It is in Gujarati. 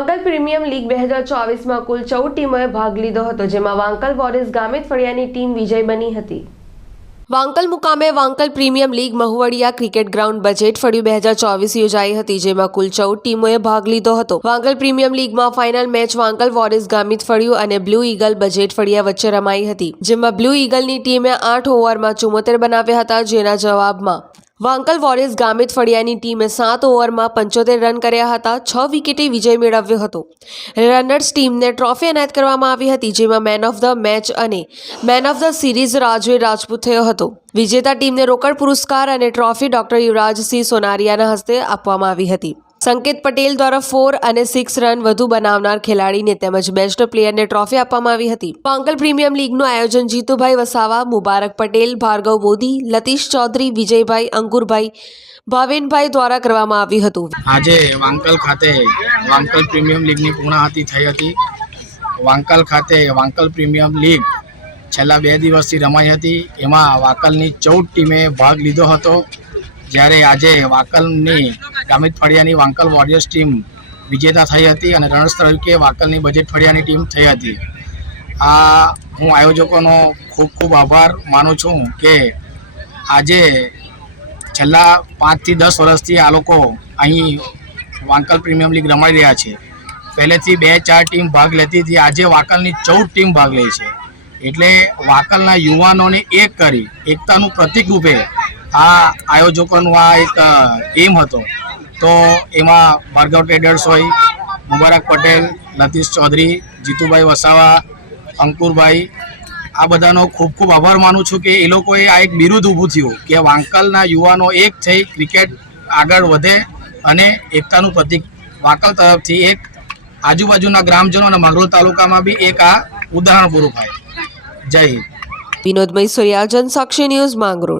વાંકલ પ્રીમિયમ લીગ 2024માં કુલ 14 ટીમોએ ભાગ લીધો હતો, જેમાં વાંકલ વોરિયર્સ ગામિત ફળિયાની ટીમ વિજય બની હતી. વાંકલ મુકામે Vankal premium league Mahuvadiya cricket ground બજેટ ફળિયું 2024 યોજાઈ હતી, જેમાં કુલ 14 ટીમોએ ભાગ લીધો હતો. વાંકલ પ્રીમિયમ લીગમાં final match Vankal warriors Gamit ફળિયું અને બ્લુ ઈગલ બજેટ ફળિયા વચ્ચે રમાઈ હતી, જેમાં બ્લુ ઈગલની ટીમે 8 ઓવરમાં 74 બનાવ્યા હતા, જેના જવાબમાં વાંકલ વોરિયર્સ ગામિત ફળિયાની ટીમે 7 ઓવરમાં 75 રન કર્યા હતા. 6 વિકેટે વિજય મેળવ્યો હતો. રનર્સ ટીમને ટ્રોફી એનાયત કરવામાં આવી હતી, જેમાં મેન ઓફ ધ મેચ અને man of the series Rajveer Rajput થયો હતો. વિજેતા ટીમને રોકડ પુરસ્કાર અને ટ્રોફી ડોક્ટર યુવરાજસિંહ સોનારિયાના હસ્તે આપવામાં આવી હતી. સંકેત પટેલ દ્વારા 4 અને 6 રન વધુ બનાવનાર ખેલાડીને તેમજ બેસ્ટ પ્લેયરને ટ્રોફી આપવામાં આવી હતી. વાંકલ પ્રીમિયમ લીગનું આયોજન જીતુભાઈ વસાવા, મુબારક પટેલ, ભાર્ગવ મોદી, લતીશ ચૌધરી, વિજયભાઈ, અંકુરભાઈ, ભાવેનભાઈ દ્વારા કરવામાં આવ્યું હતું. આજે વાંકલ ખાતે વાંકલ પ્રીમિયમ લીગની પૂર્ણાહુતિ થઈ હતી. વાંકલ ખાતે વાંકલ પ્રીમિયમ લીગ છેલ્લા 2 દિવસથી રમાઈ હતી. એમાં વાંકલની 14 ટીમે ભાગ લીધો હતો, જ્યારે આજે વાંકલની ગામિત ફળિયાની વાંકલ વોરિયર્સ ટીમ વિજેતા થઈ હતી અને રનર્સ તરીકે વાંકલની બજેટ ફળિયાની ટીમ થઈ હતી. હું આયોજકોનો ખૂબ ખૂબ આભાર માનું છું કે આજે છેલ્લા 5 થી 10 વર્ષથી આ લોકો અહીં વાંકલ પ્રીમિયમ લીગ રમાઈ રહ્યા છે. પહેલેથી 2-4 ટીમ ભાગ લેતી હતી, આજે વાંકલની 14 ટીમ ભાગ લે છે. એટલે વાંકલના યુવાનોને એક કરી એકતાનું પ્રતીક રૂપે આ આયોજકોનું આ એક એમ હતો. તો એમાં ભાર્ગવ ટ્રેડર્સ હોય, મુબારક પટેલ, લતીશ ચૌધરી, જીતુભાઈ વસાવા, અંકુરભાઈ, આ બધાનો ખૂબ ખૂબ આભાર માનું છું કે એ લોકોએ આ એક બિરુદ ઊભું થયું કે વાંકલના યુવાનો એક થઈ ક્રિકેટ આગળ વધે અને એકતાનું પ્રતીક વાંકલ તરફથી એક આજુબાજુના ગ્રામજનો અને માંગરોળ તાલુકામાં બી એક આ ઉદાહરણ પૂરું થાય. જય હિન્દ. વિનોદ મૈસુરિયા, જનસાક્ષી ન્યૂઝ, માંગરોળ.